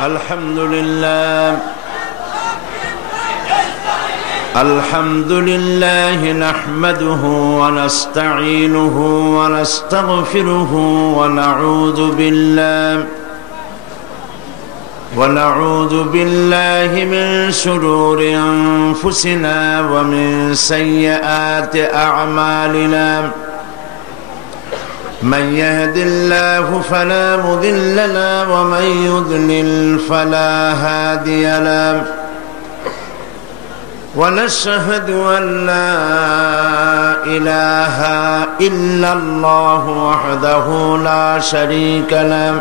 الحمد لله نحمده ونستعينه ونستغفره ونعوذ بالله من شرور أنفسنا ومن سيئات أعمالنا من يهد الله فلا مضل له ومن يضلل فلا هادي له ونشهد أن لا إله إلا الله وحده لا شريك له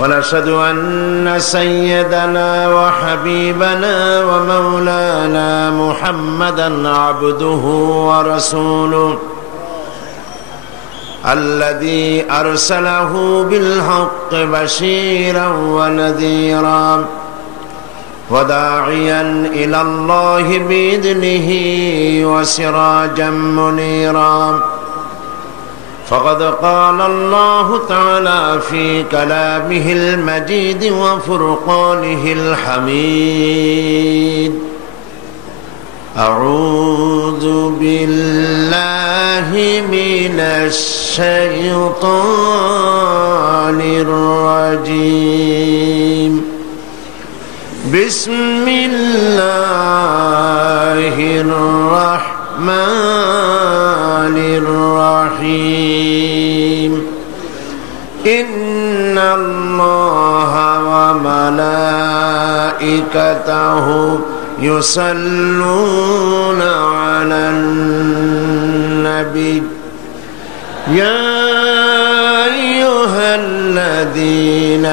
ونشهد أن سيدنا وحبيبنا ومولانا محمدا عبده ورسوله الذي أرسله بالحق بشيرا ونذيرا وداعيا إلى الله بإذنه وسراجا منيرا فقد قال الله تعالى في كلامه المجيد وفرقانه الحميد أعوذ بالله من الشيطان الرجيم بسم الله الرحمن الرحيم إن الله وملائكته يصلون على النبي يا أيها الذين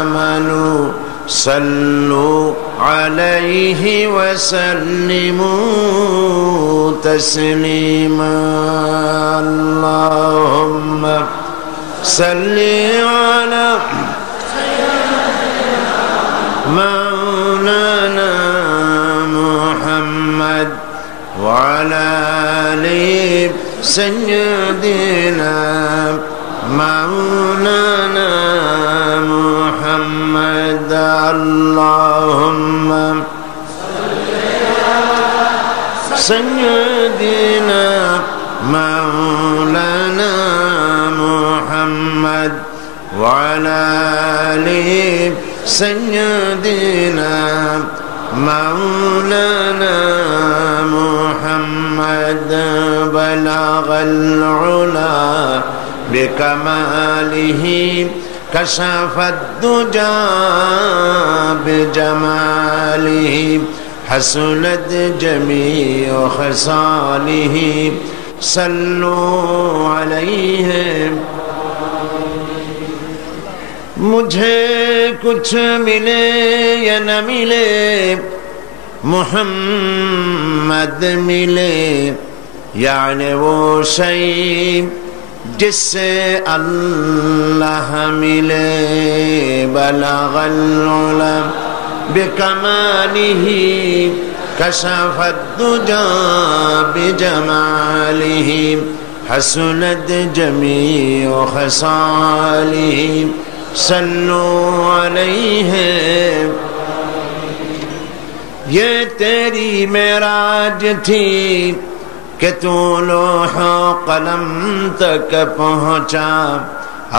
آمنوا صلوا عليه وسلموا تسليما اللهم صل على مولانا محمد وعلى آل سيدنا مولانا محمد اللهم سيدنا مولانا محمد وعلى آل سيدنا مولانا محمد بلغ العلا بكماله كشف الدجى بجماله حسنت جميع خصاله صلوا عليه मुझे कुछ मिले या न मिले मुहम्मद मिले यानी वो शई जिससे अल्लाह मिले बलगल उला बिकमालिही कशफत दुजा बिजमालिही हसनत जमीअ खसालिही सल्लु अलैहि ये तेरी मेराज थी कि तू लोह कलम तक पहुँचा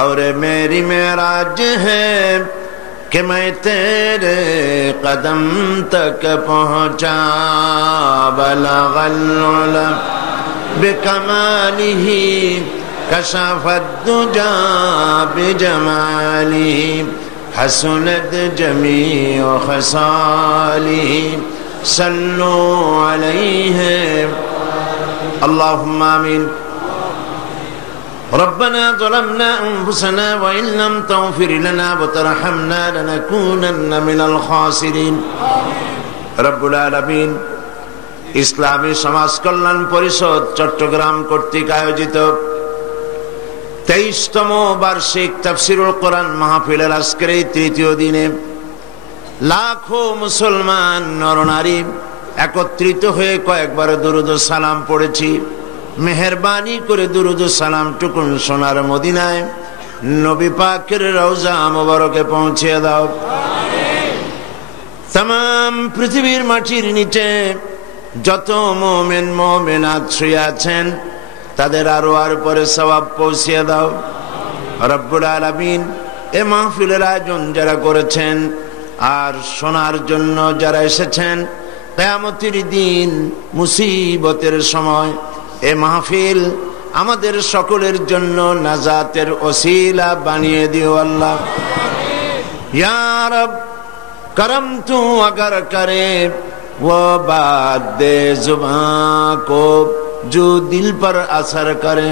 और मेरी मेराज है कि मैं तेरे कदम तक पहुँचा बलगल उला बिकमालिही कशफत दुजा बिजमालिही हसनत जमीअ खसालिही सल्लु अलैहि अल्लाहुम्मा आमीन रब्बना ज़लमना अनफुसना व इन लम तग़फिर लना व तरहमना लनकूनन्न मिनल खासिरीन रब्बुल आलामीन इस्लामी समाज कल्याण परिषद चट्टग्राम কর্তৃক আয়োজিত 23তম বার্ষিক তাফসীরুল কোরআন মাহফিলের আজকের এই তৃতীয় দিনে লাখো মুসলমান নরনারী একত্রিত হয়ে কয়েকবার দুরূদ ও সালাম পড়েছি। মেহেরবানি করে দুরূদ ও সালাম টুকুন সোনার মদিনায় নবী পাকের রওজা মুবারকে পৌঁছে দাও। तमाम পৃথিবীর মাটির নিচে যত মুমিন মুমিনাত শুয়ে আছেন তাদের আরো আর পরে সওয়াব পৌঁছে দাও রব্বুল আলামিন। এ মাহফিলের আয়োজন যারা করেছেন আর শোনার জন্য যারা এসেছেন, কিয়ামতের দিন মুসিবতের সময় এ মাহফিল আমাদের সকলের জন্য নাজাতের ওসিলা বানিয়ে দিও আল্লাহ। ইয়া রব करम तू अगर करे वो बात दे जुबां को जो दिल पर असर करे।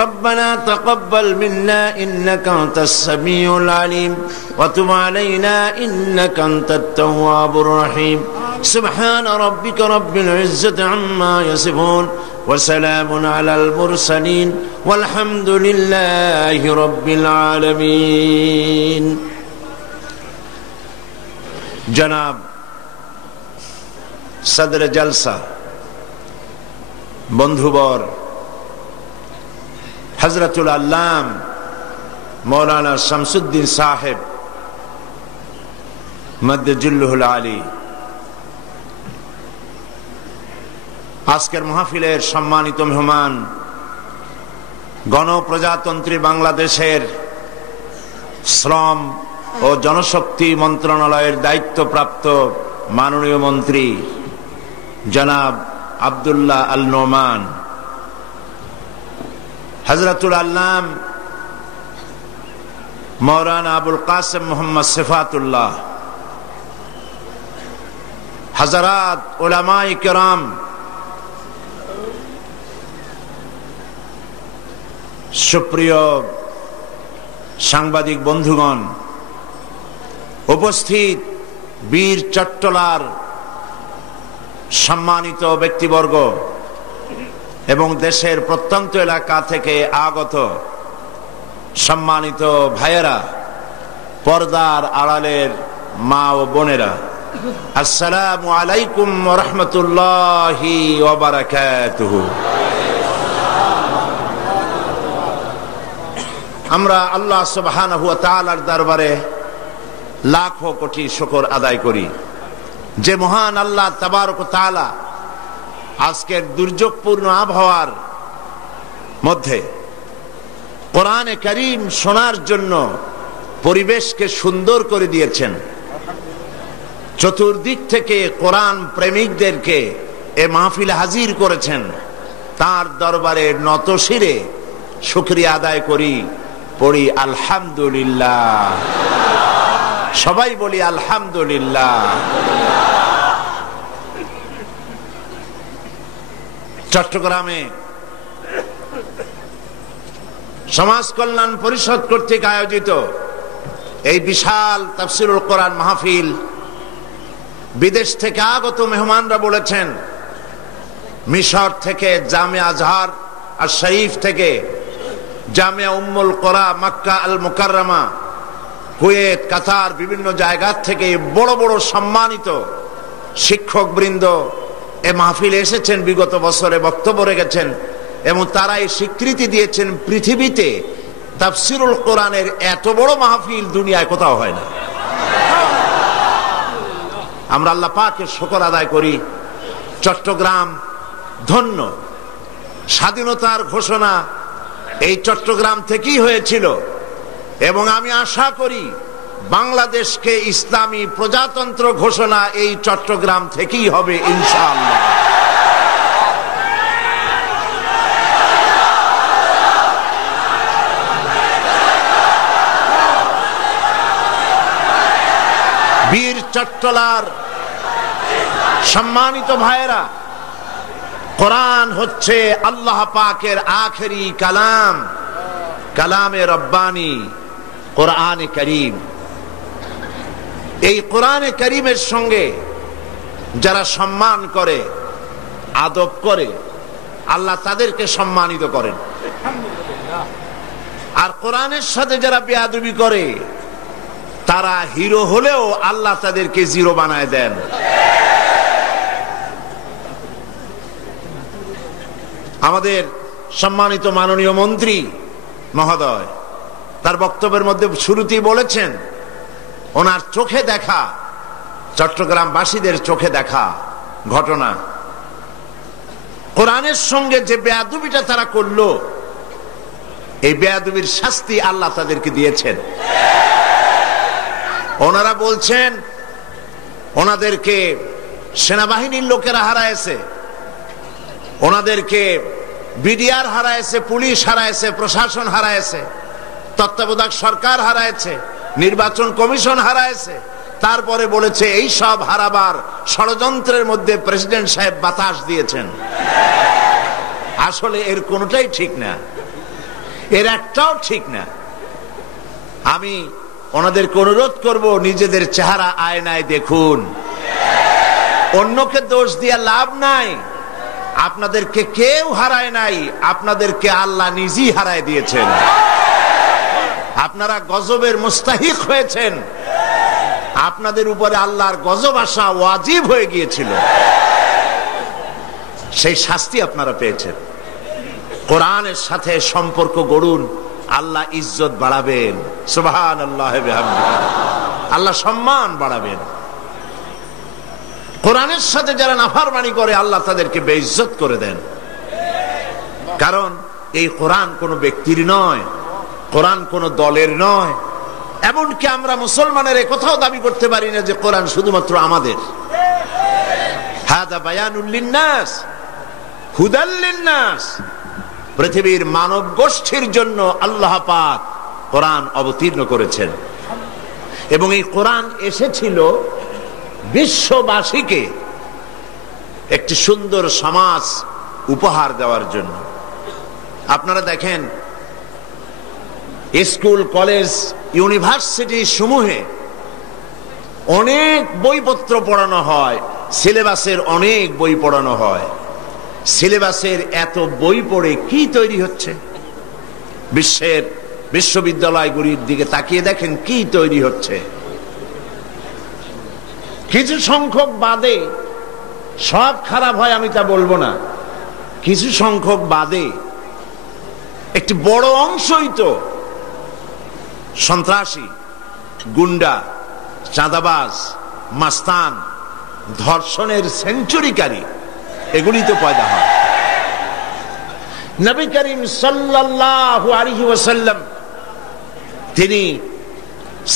रब्बना तक़ब्बल मिन्ना इन्नका अंतस समीउल अलीम व तुब अलैना इन्नका अंतत तव्वाबुर रहीम। सुब्हान रब्बिका रब्बिल इज्जति अम्मा यसिफून व सलामुन अलल मुरसलीन वल्हम्दुलिल्लाहि रब्बिल आलमीन। जनाब सदर जलसा बंधुवर हजरतुल अल्लाम मौलाना शमसुद्दीन साहेब मद्दजुल्लुहुल आली, आजकेर महफिलेर सम्मानित मेहमान, गणप्रजातंत्री बांग्लादेशेर श्रम ও জনশক্তি মন্ত্রণালয়ের দায়িত্বপ্রাপ্ত মাননীয় মন্ত্রী জনাব আব্দুল্লাহ আল নোমান, হযরতুল আল্লাম মাওলানা আবুল কাসেম মোহাম্মদ সিফাতুল্লাহ, হাজারাত উলামায়ে কেরাম, সুপ্রিয় সাংবাদিক বন্ধুগণ, উপস্থিত বীর চট্টলার সম্মানিত ব্যক্তিবর্গ এবং দেশের প্রত্যন্ত এলাকা থেকে আগত সম্মানিত ভাইয়েরা, পর্দার আড়ালের মা ও বোনেরা, আসসালামু আলাইকুম ওয়া রাহমাতুল্লাহি ওয়া বারাকাতুহু। আমরা আল্লাহ সুবহানাহু ওয়া তাআলার দরবারে লাখো কোটি শুকর আদায় করি যে মহান আল্লাহ তাবারক ওয়া তাআলা আজকের দুর্যোগপূর্ণ আবহাওয়ার মধ্যে কোরআনে কারীম শোনার জন্য পরিবেশকে সুন্দর করে দিয়েছেন। চতুর্দিক থেকে কোরআন প্রেমিকদেরকে এ মাহফিলে হাজির করেছেন। তার দরবারে নতশিরে শুকরিয়া আদায় করি, পড়ি আলহামদুলিল্লাহ। সবাই বলি আলহামদুলিল্লাহ। চট্টগ্রামে সমাজ কল্যাণ পরিষদ কর্তৃক আয়োজিত এই বিশাল তাফসীরুল কোরআন মাহফিল, বিদেশ থেকে আগত মেহমানরা বলেছেন, মিশর থেকে জামিয়া আজহার আর শরীফ থেকে জামিয়া উম্মুল কোরা মক্কা আল মুকাররমা, কুয়েত, কাতার, বিভিন্ন জায়গা থেকে বড় বড় সম্মানিত শিক্ষক বৃন্দ এ মাহফিলে এসেছেন, বিগত বছরে বক্তব্য রেখেছেন এবং তারা এই স্বীকৃতি দিয়েছেন পৃথিবীতে তাফসীরুল কোরআনের এত বড় মাহফিল দুনিয়ায় কোথাও হয় না। আমরা আল্লাহ পাকের শুকর আদায় করি। চট্টগ্রাম ধন্য। স্বাধীনতার ঘোষণা এই চট্টগ্রাম থেকেই হয়েছিল এবং আমি আশা করি বাংলাদেশকে ইসলামী প্রজাতন্ত্র ঘোষণা এই চট্টগ্রাম থেকেই হবে ইনশাআল্লাহ। বীর চট্টলার সম্মানিত ভাইয়েরা, কোরআন হচ্ছে আল্লাহ পাকের আখেরি কালাম, কালামে রব্বানি, কোরআনে কারীম। এই কোরআনে কারীমের সঙ্গে যারা সম্মান করে, আদব করে, আল্লাহ তাদেরকে সম্মানিত করেন। আর কোরআনের সাথে যারা বেয়াদবি করে, তারা হিরো হলেও আল্লাহ তাদেরকে জিরো বানায় দেন। আমাদের সম্মানিত মাননীয় মন্ত্রী মহোদয়, তার বক্তব্যের মধ্যে শুরুতেই বলেছেন, ওনার চোখে দেখা, চট্টগ্রামবাসীদের চোখে দেখা ঘটনা, কোরআনের সঙ্গে যে বেয়াদবিটা তারা করলো, এই বেয়াদবির শাস্তি আল্লাহ তাদেরকে দিয়েছেন। ওনারা বলছেন ওনাদেরকে সেনাবাহিনীর লোকেরা হারাইছে, ওনাদেরকে বিডিআর হারাইছে, পুলিশ হারাইছে, প্রশাসন হারাইছে, তত্ত্বাবধায়ক সরকার হারাইছে, নির্বাচন কমিশন হারাইছে। তারপরে বলেছে এই সব হারাবার ষড়যন্ত্রের মধ্যে প্রেসিডেন্ট সাহেব বাতাস দিয়েছেন। আসলে এর কোনোটাই ঠিক না, এর একটাও ঠিক না। আমি ওনাদেরকে অনুরোধ করব, নিজেদের চেহারা আয়নায় দেখুন, অন্যকে দোষ দিয়ে লাভ নাই। আপনাদেরকে কেউ হারায় নাই, আপনাদেরকে আল্লাহ নিজেই হারায় দিয়েছেন। আপনারা গজবের মুস্তাহিক হয়েছেন, আপনাদের উপরে আল্লাহর গজব আসা ওয়াজিব হয়ে গিয়েছিল, সেই শাস্তি আপনারা পেয়েছেন। কোরআনের সাথে সম্পর্ক গড়ুন, আল্লাহ ইজ্জত বাড়াবেন। সুবহানাল্লাহ বিহামদিহি, আল্লাহ সম্মান বাড়াবেন। কোরআনের সাথে যারা নাফরমানি করে আল্লাহ তাদেরকে বেইজ্জত করে দেন। কারণ এই কোরআন কোনো ব্যক্তির নয়, কোরআন কোনো দলের নয়। এমনকি আমরা মুসলমানের কোথাও দাবি করতে পারি না যে কোরআন শুধুমাত্র আমাদের। হাদা বায়ানুল লিন্নাস হুদাল লিন্নাস, পৃথিবীর মানব গোষ্ঠীর জন্য আল্লাহ পাক কোরআন অবতীর্ণ করেছেন। এবং এই কোরআন এসেছিল বিশ্ববাসীকে একটি সুন্দর সমাজ উপহার দেওয়ার জন্য। আপনারা দেখেন স্কুল, কলেজ, ইউনিভার্সিটি সমূহে অনেক বইপত্র পড়ানো হয়, সিলেবাসের অনেক বই পড়ানো হয়। সিলেবাসের এত বই পড়ে কি তৈরি হচ্ছে? বিশ্বের বিশ্ববিদ্যালয়গুলির দিকে তাকিয়ে দেখেন কি তৈরি হচ্ছে। কিছু সংখ্যক বাদে সব খারাপ হয় আমি তা বলবো না, কিছু সংখ্যক বাদে একটি বড় অংশই তো সন্ত্রাসী, গুন্ডা, চাঁদাবাজ, মাস্তান, ধর্ষণের সেঞ্চুরিকারী, এগুলি তো পয়দা হয়। নবী করিম সাল্লাল্লাহু আলাইহি ওয়াসাল্লাম তিনি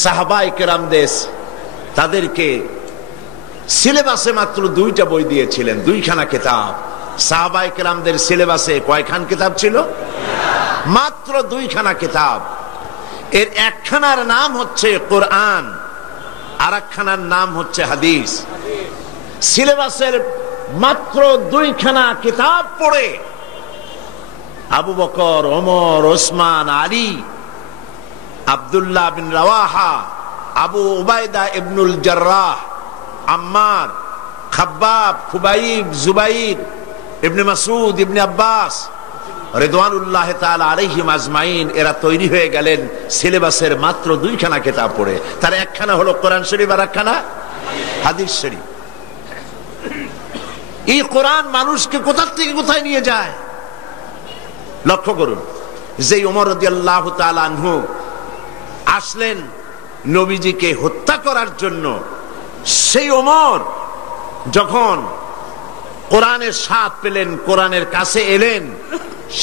সাহাবায়ে কেরামদের তাদেরকে সিলেবাসে মাত্র 2টা বই দিয়েছিলেন, 2খানা কিতাব। সাহাবায়ে কেরামদের সিলেবাসে কয়খান কিতাব ছিল? মাত্র 2খানা কিতাব। এর একখানার নাম হচ্ছে কোরআন, আর একখানার নাম হচ্ছে হাদিস। সিলেবাসের মাত্র 2খানা কিতাব পড়ে আবু বকর, ওমর, ওসমান, আলী, আব্দুল্লাহ বিন রাওয়াহা, আবু উবাইদা ইবনুল জাররাহ, আম্মার, খাব্বাব, খুবাইব, জুবাইর, ইবনে মাসউদ, ইবনে আব্বাস রিদওয়ানুল্লাহ তাআলা আলাইহিম আজমাইন, এরা তৈরি হয়ে গেলেন সিলেবাসের মাত্র 2খানা কিতাব পড়ে। তার একখানা হলো কোরআন শরীফ, আর একখানা হাদিস শরীফ। এই কোরআন মানুষকে কোথা থেকে কোথায় নিয়ে যায় লক্ষ্য করুন। যে ওমর রাদিয়াল্লাহু তাআলা আনহু আসলেন নবীজিকে হত্যা করার জন্য, সেই ওমর যখন কোরআনের স্বাদ পেলেন, কোরআনের কাছে এলেন,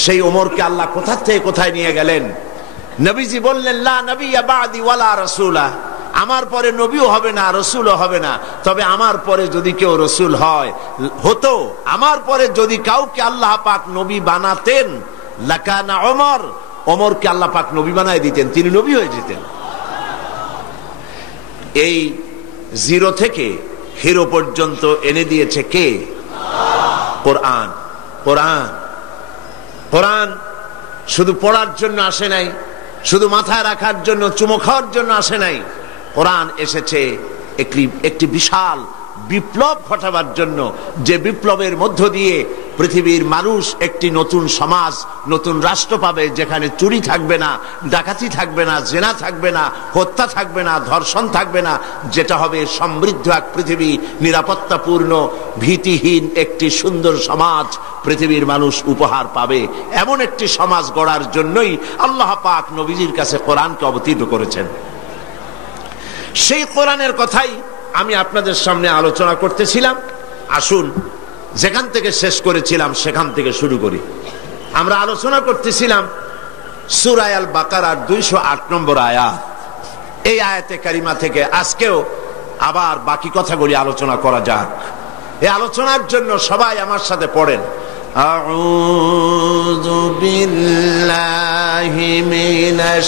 সেই ওমরকে আল্লাহ কোথা থেকে কোথায় নিয়ে গেলেন। নবীজি বললেন, লা নবিয়্যা বা'দি ওয়ালা রাসূলা, আমার পরে নবীও হবে না, রসুলও হবে না, তবে আমার পরে যদি কেউ রসুল হতো, আমার পরে যদি কাউকে আল্লাহ পাক নবী বানাতেন, লাকানা ওমর, ওমরকে আল্লাহ পাক নবী বানায় দিতেন, তিনি নবী হয়ে যেতেন। এই জিরো থেকে হিরো পর্যন্ত এনে দিয়েছে কে? কোরআন। কোরআন কোরআন শুধু পড়ার জন্য আসে নাই, শুধু মাথায় রাখার জন্য, চুমো খাওয়ার জন্য আসে নাই। কোরআন এসেছে একটি বিশাল বিপ্লব ঘটাবার জন্য, যে বিপ্লবের মধ্য দিয়ে পৃথিবীর মানুষ একটি নতুন সমাজ, নতুন রাষ্ট্র পাবে, যেখানে চুরি থাকবে না, ডাকাতি থাকবে না, জেনা থাকবে না, হত্যা থাকবে না, ধর্ষণ থাকবে না, যেটা হবে সমৃদ্ধ এক পৃথিবী, নিরাপত্তাপূর্ণ, ভীতিহীন একটি সুন্দর সমাজ পৃথিবীর মানুষ উপহার পাবে, এমন একটি সমাজ গড়ার জন্যই আল্লাহ পাক নবীজির কাছে কোরআনকে অবতীর্ণ করেছেন। সেই কোরআনের কথাই আমি আপনাদের সামনে আলোচনা করতেছিলাম। আসুন যেখান থেকে শেষ করেছিলাম সেখান থেকে শুরু করি। আমরা আলোচনা করতেছিলাম সূরা আল বাকারার 208 নম্বর আয়াত। এই আয়াতে কারিমা থেকে আজকেও আবার বাকি কথাগুলি আলোচনা করা যাক। এই আলোচনার জন্য সবাই আমার সাথে পড়েন, আউযু বিল্লাহি মিনাশ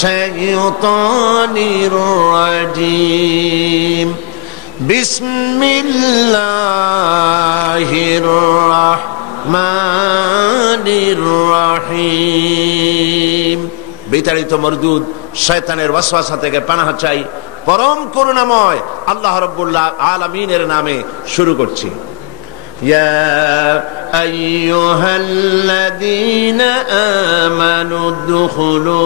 শাইতানির রাজিম, বিসমিল্লাহির রাহমানির রাহিম। বিতাড়িত মরদুদ শয়তানের ওয়াসওয়াসা থেকে পানাহ চাই পরম করুণাময় আল্লাহ রাব্বুল আলামিনের নামে শুরু করছি। ইয়া আইয়ুহাল্লাযীনা আমানু দুখুলু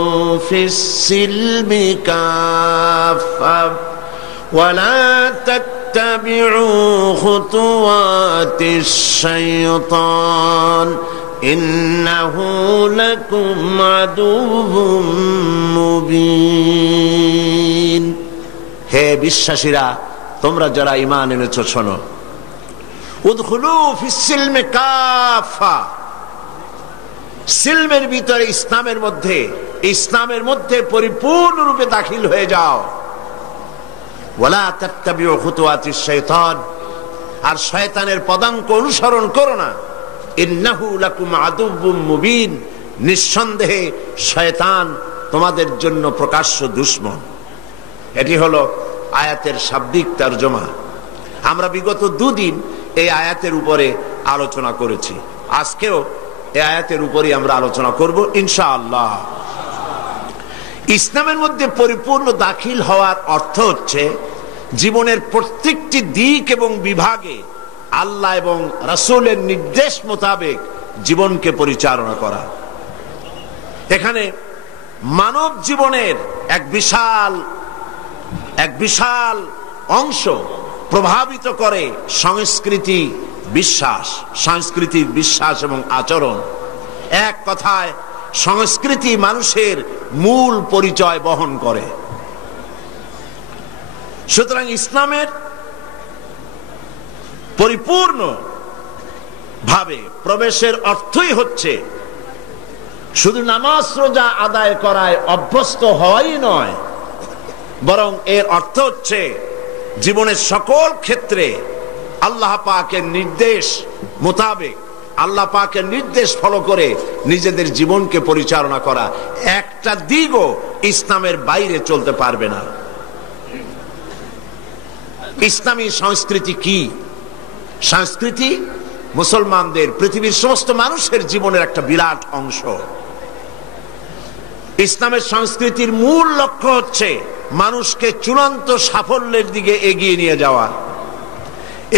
ফিস-সিলমি কাফা ওয়া লা তাত্তাবিউ খুতুওয়াতিশ শাইতান ইন্নাহু লাকুম আদুউম মুবিন। হে বিশ্বাসীরা, তোমরা যারা ঈমান এনেছো শোনো, উদখুলু ফিস-সিলমি কাফা, সিলমের ভিতরে ইসলামের মধ্যে পরিপূর্ণরূপে দাখিল হয়ে যাও। ওয়ালা তাত্তাবিউ খুতুওয়াতিশ শাইতান, আর শয়তানের পদাঙ্ক অনুসরণ করো না। ইন্নাহু লাকুম আদুউম মুবিন, নিঃসন্দেহে শয়তান তোমাদের জন্য প্রকাশ্য দুশমন। এটি হলো আয়াতের শাব্দিক তরজমা। আমরা বিগত দুদিন এই আয়াতের উপরে আলোচনা করেছি, আজকেও এই আয়াতের উপরে আমরা আলোচনা করব ইনশাআল্লাহ। ইসলামের মধ্যে পরিপূর্ণ দাখিল হওয়ার অর্থ হচ্ছে জীবনের প্রত্যেকটি দিক এবং বিভাগে আল্লাহ এবং রাসূলের নির্দেশ মোতাবেক জীবনকে পরিচালনা করা। এখানে মানব জীবনের এক বিশাল অংশ প্রভাবিত করে সাংস্কৃতিক বিশ্বাস এবং আচরণ। এক কথায় সংস্কৃতি মানুষের মূল পরিচয় বহন করে। সুতরাং ইসলামের পরিপূর্ণ ভাবে প্রবেশের অর্থই হচ্ছে শুধু নামাজ রোজা আদায় করায় অভ্যস্ত হওয়াই নয়, বরং এর অর্থ হচ্ছে জীবনের সকল ক্ষেত্রে আল্লাহ পাকের নির্দেশ মোতাবেক, আল্লাহ পাকের নির্দেশ ফলো করে নিজেদের জীবনকে পরিচালনা করা। একটা দিকও ইসলামের বাইরে চলতে পারবে না। ইসলামী সংস্কৃতি কি? সংস্কৃতি মুসলমানদের, পৃথিবীর সমস্ত মানুষের জীবনের একটা বিরাট অংশ। ইসলামের সংস্কৃতির মূল লক্ষ্য হচ্ছে মানুষকে চূড়ান্ত সাফল্যের দিকে এগিয়ে নিয়ে যাওয়া।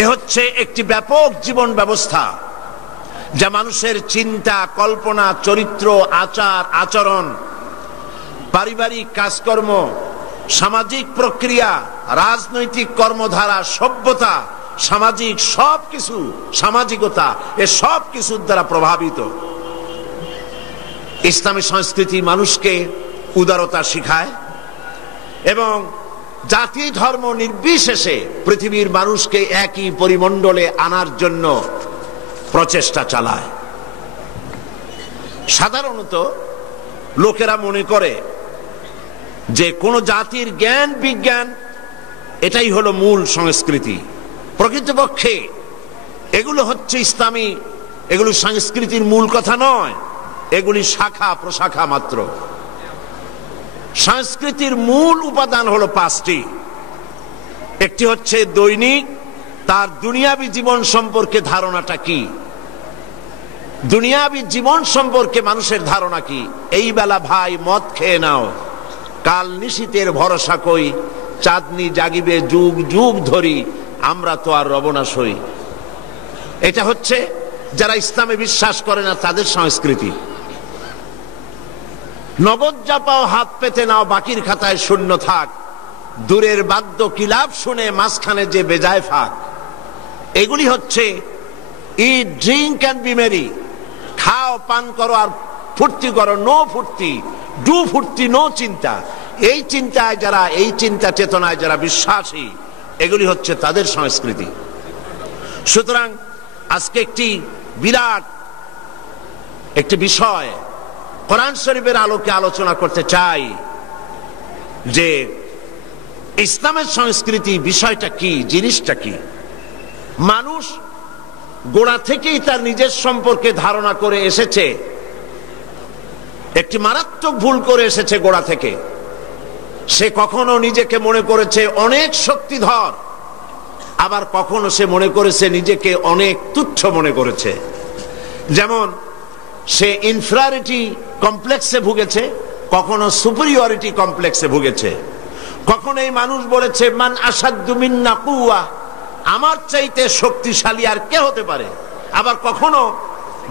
এ হচ্ছে একটি ব্যাপক জীবন ব্যবস্থা যা মানুষের চিন্তা, কল্পনা, চরিত্র, আচার আচরণ, পারিবারিক কাজকর্ম, সামাজিক প্রক্রিয়া, রাজনৈতিক কর্মধারা, সভ্যতা, সামাজিকতা, এ সব কিছুর দ্বারা প্রভাবিত। ইসলামী সংস্কৃতি মানুষকে উদারতা শিখায় এবং জাতি ধর্ম নির্বিশেষে পৃথিবীর মানুষকে একই পরিমণ্ডলে আনার জন্য প্রচেষ্টা চালায়। সাধারণত লোকেরা মনে করে যে কোন জাতির জ্ঞান বিজ্ঞান এটাই হলো মূল সংস্কৃতি। প্রকৃতপক্ষে এগুলো হচ্ছে এগুলো সংস্কৃতির মূল কথা নয়, এগুলি শাখা প্রশাখা মাত্র। সংস্কৃতির মূল উপাদান হলো 5টি। একটি হচ্ছে দৈনিক তার দুনিয়াবী জীবন সম্পর্কে ধারণাটা কি, দুনিয়াবী জীবন সম্পর্কে মানুষের ধারণা কি। এই বেলা ভাই মদ খেয়ে নাও, কাল নিশীতের ভরসা কই, চাঁদনি জাগিবে যুগ যুগ ধরি, আমরা তো আর রবনা সই। এটা হচ্ছে যারা ইসলামে বিশ্বাস করে না তাদের সংস্কৃতি। নগদ জাপাও হাত পেতে নাও, বাকির খাতায় শূন্য থাক, দূরের বাদ্য কিলাপ শুনে মাঝখানে যে বেজায় ফাঁক। এগুলি হচ্ছে ইট ড্রিঙ্ক অ্যান্ড বি মেরি, খাও পান করো আর ফুর্তি করো, নো ফুর্তি, ডু ফুর্তি নো চিন্তা। এই চিন্তায় যারা, এই চিন্তা চেতনায় যারা বিশ্বাসী, এগুলি হচ্ছে তাদের সংস্কৃতি। সুতরাং আজকে একটি বিরাট একটি বিষয় কোরআন শরীফের আলোকে আলোচনা করতে চাই যে ইসলামের সংস্কৃতি বিষয়টা কি, জিনিসটা কি। মানুষ গোড়া থেকেই তার নিজের সম্পর্কে ধারণা করে এসেছে, একটি মারাত্মক ভুল করে এসেছে গোড়া থেকে। সে কখনো নিজেকে মনে করেছে অনেক শক্তিধর, আবার কখনো সে মনে করেছে নিজেকে অনেক তুচ্ছ মনে করেছে। যেমন সে ইনফিরিয়রিটি কমপ্লেক্সে ভুগেছে, কখনো সুপিরিয়রিটি কমপ্লেক্সে ভুগেছে। কখনো এই মানুষ বলেছে মান আসাদ্দু মিন্না কুওয়া, আমার চাইতে শক্তিশালী আর কে হতে পারে। আবার কখনো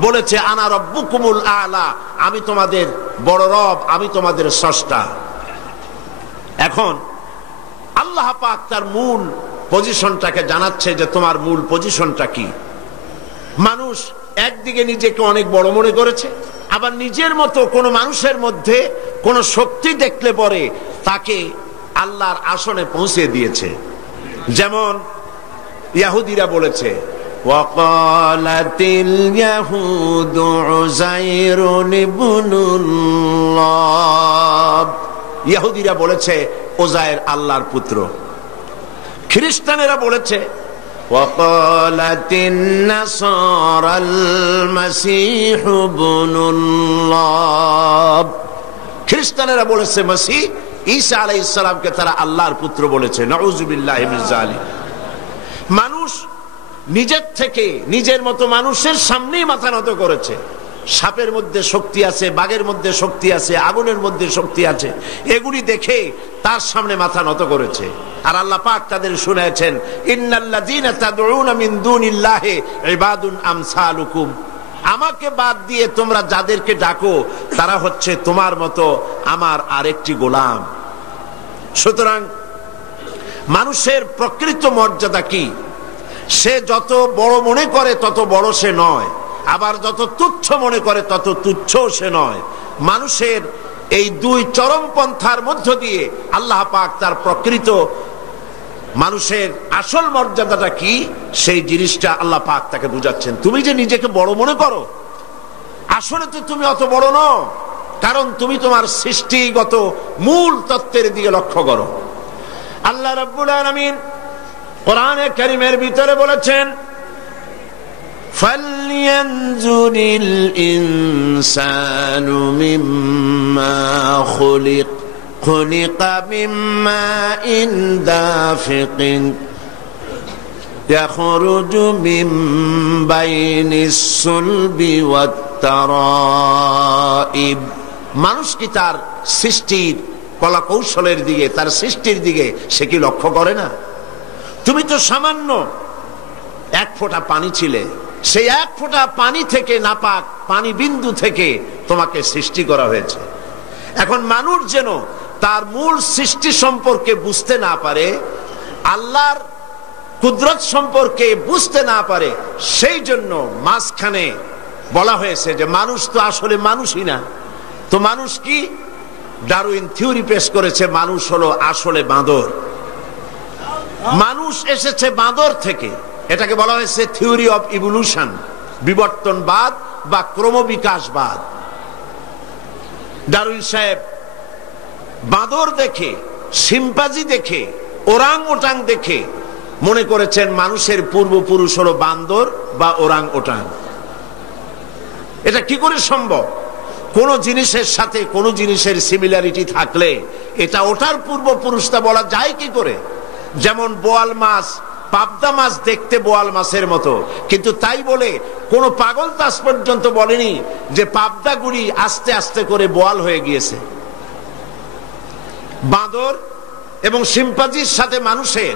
বলেছে আনা রব্বুকুমুল আলা, আমি তোমাদের বড় রব, আমি তোমাদের স্রষ্টা। এখন আল্লাহ পাক তার মূল পজিশনটাকে জানাচ্ছে যে তোমার মূল পজিশনটা কি। মানুষ একদিকে নিজেকে অনেক বড় মনে করেছে, আবার নিজের মতো কোন মানুষের মধ্যে কোন শক্তি দেখলে পরে তাকে আল্লাহর আসনে পৌঁছে দিয়েছে। যেমন ইহুদিরা বলেছে ওয়াকালাতিল ইয়াহুদু উযাইরুন ইবনুল্লাহ, ইহুদিরা বলেছে উযাইর আল্লাহর পুত্র। খ্রিস্টানেরা বলেছে ওয়াকালাতিন নাসারাল মাসীহু ইবনুল্লাহ, খ্রিস্টানেরা বলেছে মসিহ ঈসা আলাইহিস সালামকে তারা আল্লাহর পুত্র বলেছে। নাউযুবিল্লাহি মিন যালিক। মানুষ নিজের থেকে, নিজের মতো মানুষের সামনেই মাথা নত করেছে। সাপের মধ্যে শক্তি আছে, বাঘের মধ্যে শক্তি আছে, আগুনের মধ্যে শক্তি আছে, এগুলি দেখে তার সামনে মাথা নত করেছে। আর আল্লাহ পাক তাদের শুনাচ্ছেন ইন্নাল্লাযীনা তাদউনা মিন দুনিল্লাহি ইবাদুন আমসালুকুম, আমাকে বাদ দিয়ে তোমরা যাদেরকে ডাকো তারা হচ্ছে তোমার মতো আমার আরেকটি গোলাম। সুতরাং মানুষের প্রকৃত মর্যাদা কি? সে যত বড় মনে করে তত বড় সে নয়, আবার যত তুচ্ছ মনে করে তত তুচ্ছ সে নয়। মানুষের এই দুই চরম পন্থার মধ্য দিয়ে আল্লাহ পাক তার প্রকৃত মানুষের আসল মর্যাদাটা কি সেই জিনিসটা আল্লাহ পাক তাকে বুঝাচ্ছেন। তুমি যে নিজেকে বড় মনে করো, আসলে তো তুমি অত বড় নও, কারণ তুমি তোমার সৃষ্টিগত মূল তত্ত্বের দিকে লক্ষ্য করো। আল্লাহ রাব্বুল আলামিন কোরআনে কারীমের ভিতরে বলেছেন ফালইয়ানজুরিল ইনসানু মিম্মা খুলিক খুলিকা মিম্মা ইন দাফিকিন ইয়াখরুজু মিন বাইনিস সুলবি ওয়াত তারাইব। মানুষ কি তার সৃষ্টির কলা কৌশলের দিকে, তার সৃষ্টির দিকে সে কি লক্ষ্য করে না? তুমি তো সামান্য এক ফোঁটা পানি ছিলে, সেই এক ফোঁটা পানি থেকে, নাপাক পানি বিন্দু থেকে তোমাকে সৃষ্টি করা হয়েছে। এখন মানুষ যেন তার মূল সৃষ্টি সম্পর্কে বুঝতে না পারে, আল্লাহর কুদরত সম্পর্কে বুঝতে না পারে, সেই জন্য মাঝখানে বলা হয়েছে যে মানুষ তো আসলে মানুষই না। তো মানুষ কি? ডারউইন থিওরি পেশ করেছে মানুষ হলো আসলে বাঁদর। মানুষ এসেছে বাঁদর থেকে, এটাকে বলা হয়েছে থিওরি অফ ইভলিউশন, বিবর্তনবাদ বা ক্রমবিকাশবাদ। ডারউইন সাহেব বাঁদর দেখে, শিম্পাঞ্জি দেখে, ওরাং ওটাং দেখে মনে করেছেন মানুষের পূর্বপুরুষ হলো বান্দর বা ওরাং ওটাং। এটা কি করে সম্ভব? কোন জিনিসের সাথে কোন জিনিসের সিমিলারিটি থাকলে এটা ওটার পূর্বপুরুষটা বলা যায় কি করে? যেমন বোয়াল মাছ, পাবদা মাছ দেখতে বোয়াল মাছের মতো, কিন্তু তাই বলে কোন পাগল তাস পর্যন্ত বলেনি যে পাবদাগুলি আস্তে আস্তে করে বোয়াল হয়ে গিয়েছে। বাঁদর এবং শিম্পাঞ্জির সাথে মানুষের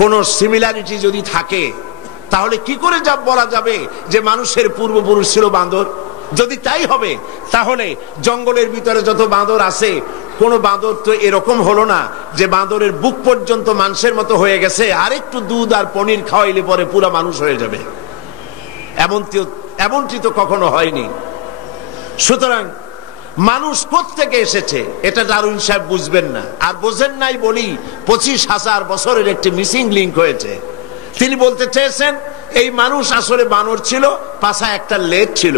কোন সিমিলারিটি যদি থাকে তাহলে কি করে যা বলা যাবে যে মানুষের পূর্বপুরুষ ছিল বাঁদর? যদি তাই হবে তাহলে জঙ্গলের ভিতরে যত বাঁদর আছে, কোন বাঁদর তো এরকম হলো না যে বাঁদরের বুক পর্যন্ত মানুষের মতো হয়ে গেছে, আর একটু দুধ আর পনির খাওয়াইলে পরে পুরা মানুষ হয়ে যাবে। এমনটি তো কখনো হয়নি। সুতরাং মানুষ কোত্থেকে এসেছে এটা ডারউইন সাহেব বুঝবেন না, আর বোঝেন নাই বলি 25,000 বছরের একটি মিসিং লিঙ্ক হয়েছে। তিনি বলতে চেয়েছেন এই মানুষ আসলে বানর ছিল, পাছায় একটা লেজ ছিল,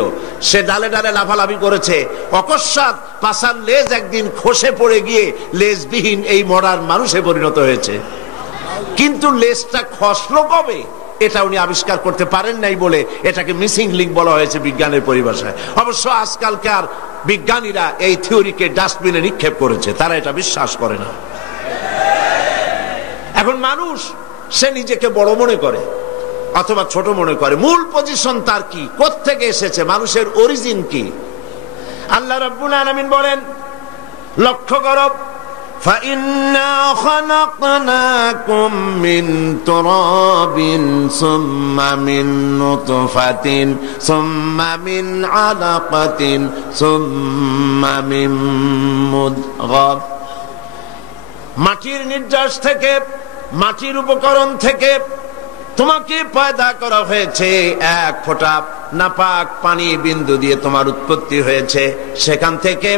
সে ডালে ডালে লাফালাফি করেছে, অকস্মাৎ পাছার লেজ একদিন খসে পড়ে গিয়ে লেজবিহীন এই মডার্ন মানুষে পরিণত হয়েছে। কিন্তু লেজটা খসলো কবে এটা উনি আবিষ্কার করতে পারেন নাই বলে এটাকে মিসিং লিঙ্ক বলা হয়েছে বিজ্ঞানের পরিভাষায়। অবশ্য আজকালকার বিজ্ঞানীরা এই থিওরিকে ডাস্টবিনে নিক্ষেপ করেছে, তারা এটা বিশ্বাস করে না। এখন মানুষ সে নিজেকে বড় মনে করে অথবা ছোট মনে করে, মূল পজিশন তার কি, কোত্থেকে এসেছে, মানুষের অরিজিন কি? আল্লাহ রাব্বুল আলামিন বলেন, লক্ষ্য করো, فَإِنَّا خَلَقْنَاكُم مِّن تُرَابٍ ثُمَّ مِن نُّطْفَةٍ ثُمَّ مِنْ عَلَقَةٍ ثُمَّ مِن مُّضْغَةٍ। মাটির নির্যাস থেকে, মাটির উপকরণ থেকে তোমাকে পয়দা করা হয়েছে, এক ফোঁটা নাপাক পানি বিন্দু দিয়ে তোমার উৎপত্তি হয়েছে, সেখান থেকে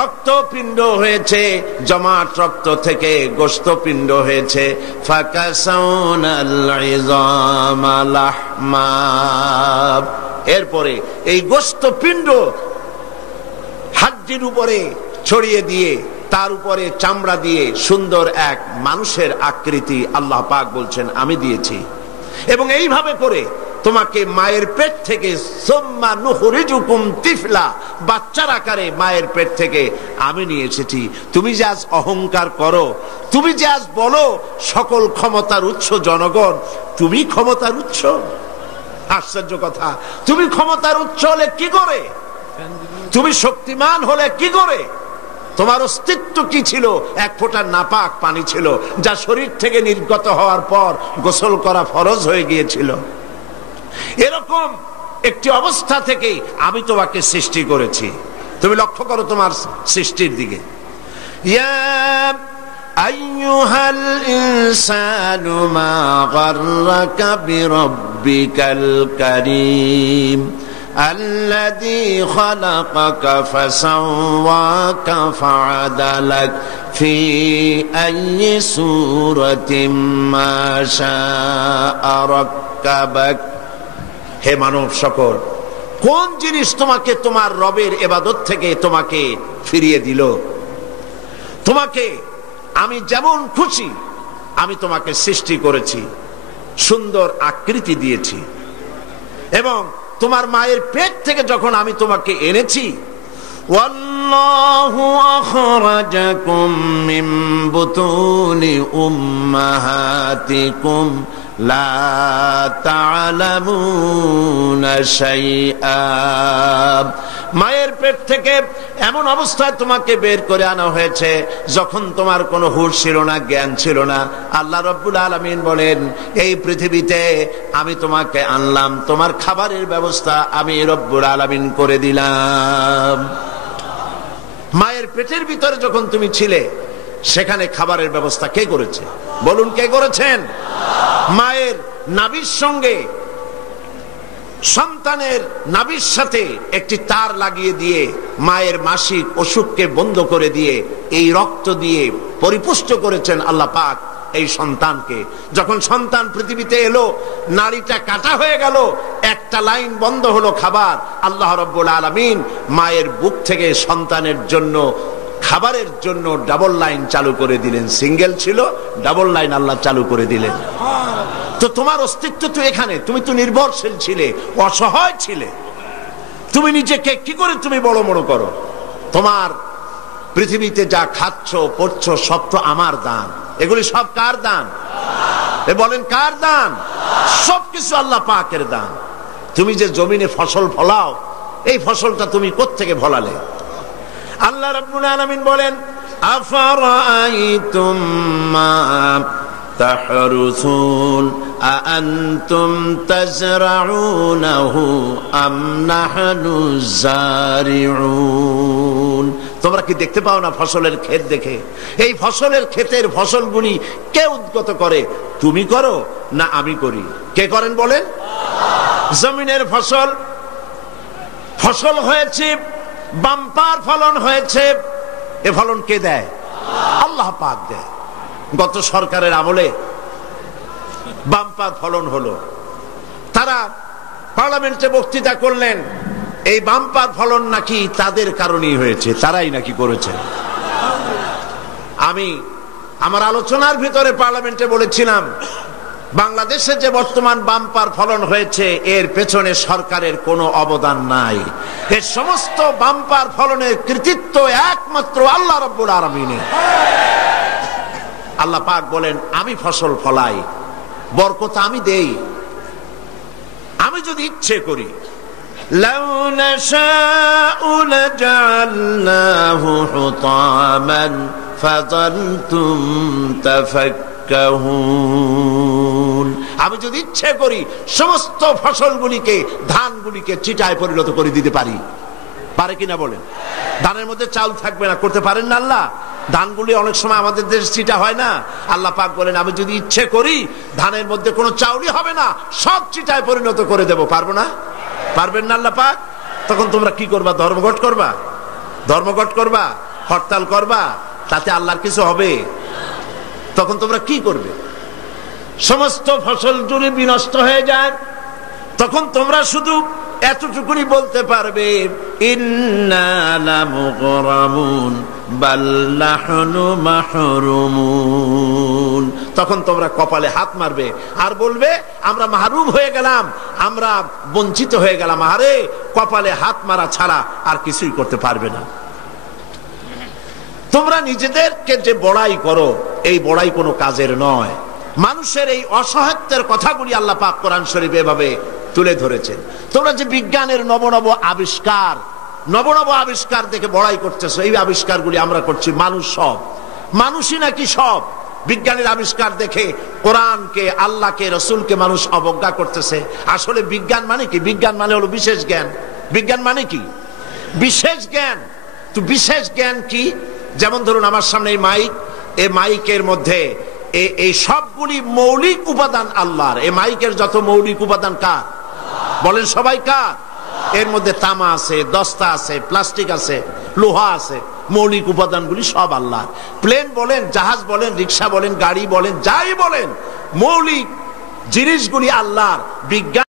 রক্তপিণ্ড হয়েছে, জমাট রক্ত থেকে গোশতপিণ্ড হয়েছে, এরপরে এই গোশতপিণ্ড হাড্ডির উপরে ছড়িয়ে দিয়ে তার উপরে চামড়া দিয়ে সুন্দর এক মানুষের আকৃতি আল্লাহ পাক বলছেন আমি দিয়েছি। এবং এইভাবে করে তোমাকে মায়ের পেট থেকে সুম্মা নুখরিজুকুম তিফলা, বাচ্চার আকারে মায়ের পেট থেকে আমি নিয়ে এসেছি। তুমি যে আজ অহংকার করো, তুমি যে আজ বলো সকল ক্ষমতার উৎস জনগণ, তুমি ক্ষমতার উৎস? আশ্চর্য কথা, তুমি ক্ষমতার উৎস হলে কি করে? তুমি শক্তিমান হলে কি করে? তোমার অস্তিত্ব কি ছিল? এক ফোঁটা নাপাক পানি ছিল, যা শরীর থেকে নির্গত হওয়ার পর গোসল করা ফরজ হয়ে গিয়েছিল। এরকম একটি অবস্থা থেকে আমি তোমাকে সৃষ্টি করেছি। তুমি লক্ষ্য করো তোমার সৃষ্টির দিকে। ইয়া আইয়ুহাল ইনসানু মা গাররাকা বিরাব্বিকাল কারীম الذي خلقك فسواك فعدلك في أي سورة ما شاء ركبك। হে মানব সকল, কোন জিনিস তোমাকে তোমার রবের ইবাদত থেকে তোমাকে ফিরিয়ে দিল? তোমাকে আমি যেমন খুশি আমি তোমাকে সৃষ্টি করেছি, সুন্দর আকৃতি দিয়েছি, এবং তোমার মায়ের পেট থেকে যখন আমি তোমাকে এনেছি, ওয়াল্লাহু আখরাজাকুম মিন বুতুনি উম্মাহাতিকুম লা তা'লামুনা শাইআ। মায়ের পেট থেকে এমন অবস্থায় তোমাকে বের করে আনা হয়েছে যখন তোমার কোনো হুঁশ ছিল না, জ্ঞান ছিল না। আল্লাহ রাব্বুল আলামিন বলেন, এই পৃথিবীতে আমি তোমাকে আনলাম, তোমার খাবারের ব্যবস্থা আমি রব্বুল আলামিন করে দিলাম। মায়ের পেটের ভিতরে যখন তুমি ছিলে সেখানে খাবারের ব্যবস্থা কে করেছে? বলুন, কে করেছেন? মায়ের নাভির সঙ্গে সন্তানের নাভির সাথে একটি তার লাগিয়ে দিয়ে মায়ের মাসিক অসুখকে বন্ধ করে দিয়ে এই রক্ত দিয়ে পরিপুষ্ট করেছেন আল্লাহ পাক এই সন্তানকে। যখন সন্তান পৃথিবীতে এলো, নাড়িটা কাটা হয়ে গেল, একটা লাইন বন্ধ হলো খাবার, আল্লাহ রাব্বুল আলামিন মায়ের বুক থেকে সন্তানের জন্য খাবারের জন্য ডাবল লাইন চালু করে দিলেন। সিঙ্গেল ছিল, ডাবল লাইন আল্লাহ চালু করে দিলেন। তো তোমার অস্তিত্ব তো এখানে, তুমি তো নির্ভরশীল ছিলে, অসহায় ছিলে। তুমি নিজেকে কি করে তুমি বড় মনে করো? তোমার পৃথিবীতে যা খাচ্ছ পড়ছ সব তো আমার দান। এগুলি সব কার দান? বলেন, কার দান? সবকিছু আল্লাহ পাকের দান। তুমি যে জমিনে ফসল ফলাও, এই ফসলটা তুমি কোত্থেকে ফলালে? আল্লাহ রাব্বুল আলামিন বলেন, আফারাআইতুম মা তাহরুসুন আআনতুম তাজরাউনাহু আম নাহনুজ জারিউন। তোমরা কি দেখতে পাও না ফসলের ক্ষেত দেখে? এই ফসলের ক্ষেতের ফসলগুলি কে উদ্গত করে? তুমি করো না আমি করি? কে করেন বলেন? জমিনের ফসল ফসল হয়েছে, বাম্পার ফলন হয়েছে। এ ফলন কে দেয়? আল্লাহ পাক দেয়। গত সরকারের আমলে বাম্পার ফলন হলো। তারা পার্লামেন্টে বক্তৃতা করলেন, এই বাম্পার ফলন নাকি তাদের কারণেই হয়েছে, তারাই নাকি করেছে। আমি আমার আলোচনার ভিতরে পার্লামেন্টে বলেছিলাম, বাংলাদেশে যে বর্তমান বাম্পার ফলন হয়েছে এর পেছনে সরকারের কোনো অবদান নাই। এর সমস্ত বাম্পার ফলনের কৃতিত্ব একমাত্র আল্লাহ রাব্বুল আলামিনের। আল্লাহ পাক বলেন, আমি ফসল ফলাই, বরকত আমি দেই, আমি যদি ইচ্ছে করি। লাউ নাশাউ লাজআলনাহু হুতামান ফাযালতুম তাফাক্কাহুন। আমি যদি ইচ্ছে করি সমস্ত ফসলগুলিকে, ধানগুলিকে চিটায় পরিণত করে দিতে পারি। পারে কিনা বলেন? ধানের মধ্যে চাল থাকবে না, করতে পারেন না আল্লাহ? ধানগুলি অনেক সময় আমাদের দেশে চিটা হয় না। আল্লাহ পাক বলেন, আমি যদি ইচ্ছে করি ধানের মধ্যে কোনো চাউলই হবে না, সব চিটায় পরিণত করে দেব। পারবো না? পারবেন না আল্লাহ পাক? তখন তোমরা কি করবা? ধর্মঘট করবা? ধর্মঘট করবা? হরতাল করবা? তাতে আল্লাহর কিছু হবে? তখন তোমরা কি করবে? সমস্ত ফসল জুড়ে বিনষ্ট হয়ে যায়। তখন তোমরা শুধু এতটুকুনি বলতে পারবে, ইন্না লামুগরামুন বাল নাহনু মাহরুমুন। তখন তোমরা কপালে হাত মারবে আর বলবে, আমরা মাহরুম হয়ে গেলাম, আমরা বঞ্চিত হয়ে গেলাম। আরে কপালে হাত মারা ছাড়া আর কিছুই করতে পারবে না। তোমরা নিজেদেরকে যে বড়াই করো, এই বড়াই কোনো কাজের নয়। মানুষের এই অসহায়ত্বের কথাগুলি আল্লাহ পাক কোরআন শরীফে এভাবে তুলে ধরেছেন। তোমরা যে বিজ্ঞানের নবনব আবিষ্কার দেখে বড়াই করতেছো, এই আবিষ্কারগুলি আমরা করছি। মানুষ সব মানুষই নাকি সব? বিজ্ঞানের আবিষ্কার দেখে কোরআনকে, আল্লাহকে, রসুলকে মানুষ অবজ্ঞা করতেছে। আসলে বিজ্ঞান মানে কি? বিজ্ঞান মানে হলো বিশেষ জ্ঞান। বিজ্ঞান মানে কি? বিশেষ জ্ঞান। তো বিশেষ জ্ঞান কি? যেমন ধরুন আমার সামনে এই মাইক, এই মাইকের মধ্যে এই সবগুলি মৌলিক উপাদান আল্লাহর। এই মাইকের যত মৌলিক উপাদান কার? বলেন সবাই কার? এর মধ্যে তামা আছে, দস্তা আছে, প্লাস্টিক আছে, লোহা আছে। মৌলিক উপাদানগুলি সব আল্লাহর। প্লেন বলেন, জাহাজ বলেন, রিক্সা বলেন, গাড়ি বলেন, যাই বলেন, মৌলিক জিনিসগুলি আল্লাহর। বিজ্ঞান